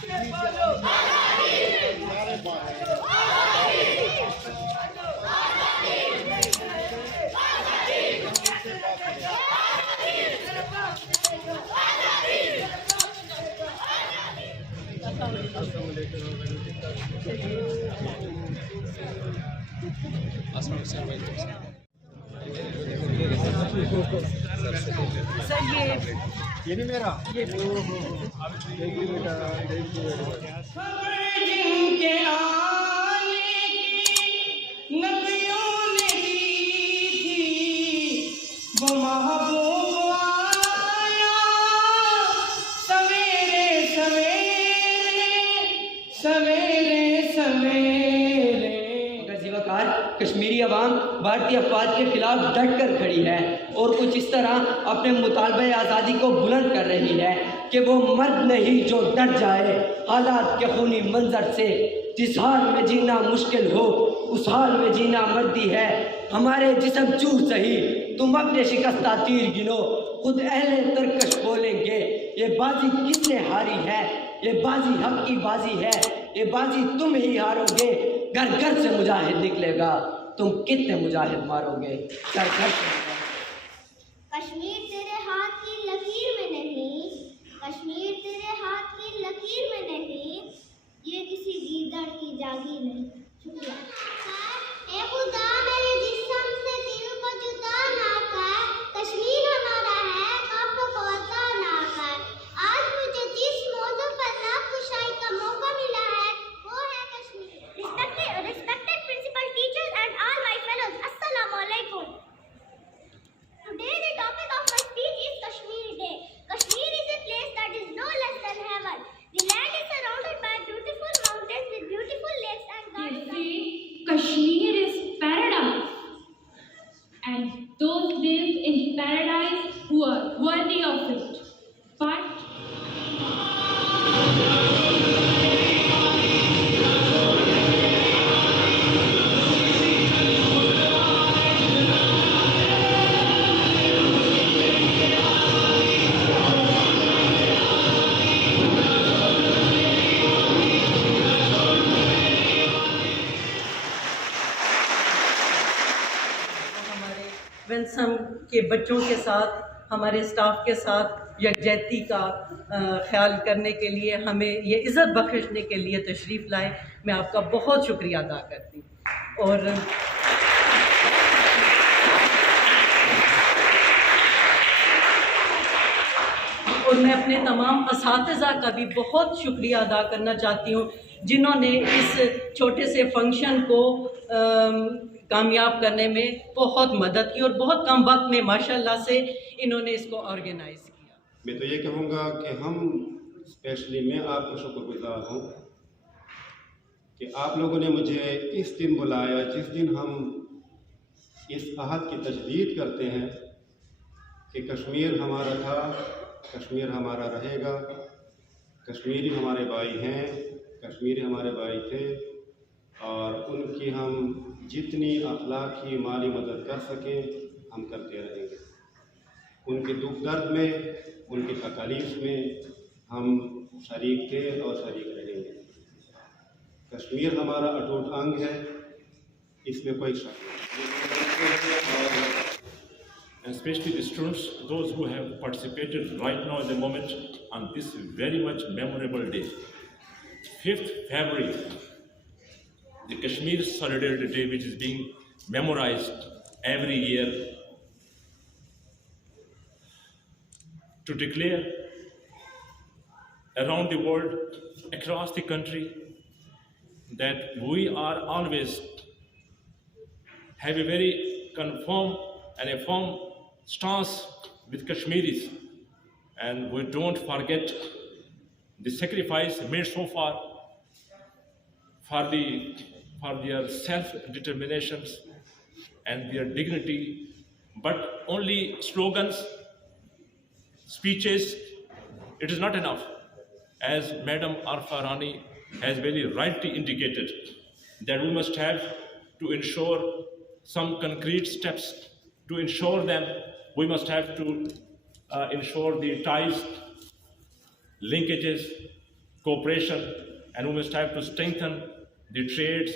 सर ये नहीं मेरा ये बेटा जिनके आने की नदियों ने की थी वो महबूब आया सवेरे सवेरे सवेरे सवेरे। गजीवाकार कश्मीरी अवाम भारतीय अफवाज के खिलाफ डट कर खड़ी है और कुछ इस तरह अपने मुतालबे आज़ादी को बुलंद कर रही है कि वो मर्द नहीं जो डट जाए हालात के खूनी मंजर से। जिस हाल में जीना मुश्किल हो उस हाल में जीना मर्दी है। हमारे जिस्म चूर सही तुम अपने शिकस्ता तीर गिनो। खुद अहले तरकश बोलेंगे ये बाजी किसने हारी है, ये बाजी हक की बाजी है, ये बाजी तुम ही हारोगे। घर घर से मुजाहिद निकलेगा, तुम कितने मुजाहिद मारोगे। घर घर से कश्मीर तेरे हाथ की लकीर में नहीं, कश्मीर तेरे हाथ की लकीर में नहीं, ये किसी गीदड़ की जागीर नहीं। शुक्रिया। ए खुदा मेरे जिस्म से दिल को जुदा ना कर, कश्मीर हमारा है काफिरों को अता ना कर। आज मुझे जिस मौजू पर नाखुशाई का मौका मिला है वो है Kashmir. Respected principal, teachers and all my fellows, Assalamu alaikum. Today the topic of my speech is Kashmir Day. Kashmir is a place that is no less than heaven. The land is surrounded by beautiful mountains with beautiful lakes and gardens. Kashmir is paradise, and those live in paradise who are worthy of it. But वेंसम के बच्चों के साथ, हमारे स्टाफ के साथ यकजहती का ख्याल करने के लिए, हमें ये इज़्ज़त बख्शने के लिए तशरीफ़ लाए, मैं आपका बहुत शुक्रिया अदा करती हूँ। और मैं अपने तमाम असातिज़ा का भी बहुत शुक्रिया अदा करना चाहती हूँ जिन्होंने इस छोटे से फंक्शन को कामयाब करने में बहुत मदद की और बहुत कम वक्त में माशाल्लाह से इन्होंने इसको ऑर्गेनाइज़ किया। मैं तो ये कहूँगा कि हम स्पेशली मैं आपका शुक्रगुजार हूँ कि आप लोगों ने मुझे इस दिन बुलाया जिस दिन हम इस अहद की तजदीद करते हैं कि कश्मीर हमारा था, कश्मीर हमारा रहेगा, कश्मीरी हमारे भाई हैं, कश्मीरी हमारे भाई थे और उनकी हम जितनी अखलाकी माली मदद कर सकें हम करते रहेंगे। उनके दुख दर्द में, उनकी तकलीफ में हम शरीक थे और शरीक रहेंगे। कश्मीर हमारा अटूट अंग है, इसमें कोई शक नहीं। And especially the students, those who have participated right now at the moment on this very much memorable day, 5th February, the Kashmir Solidarity Day, which is being memorized every year to declare around the world, across the country, that we are always have a very confirm and a firm stance with Kashmiris, and we don't forget the sacrifice made so far for their self-determinations and their dignity. But only slogans, speeches, it is not enough. As Madam Arfa Rani has very rightly indicated, that we must have to ensure some concrete steps. To ensure them, we must have to ensure the ties, linkages, cooperation, and we will strive to strengthen the trades,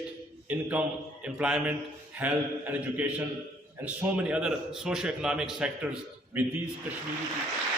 income, employment, health and education, and so many other socio-economic sectors with these Kashmiri people.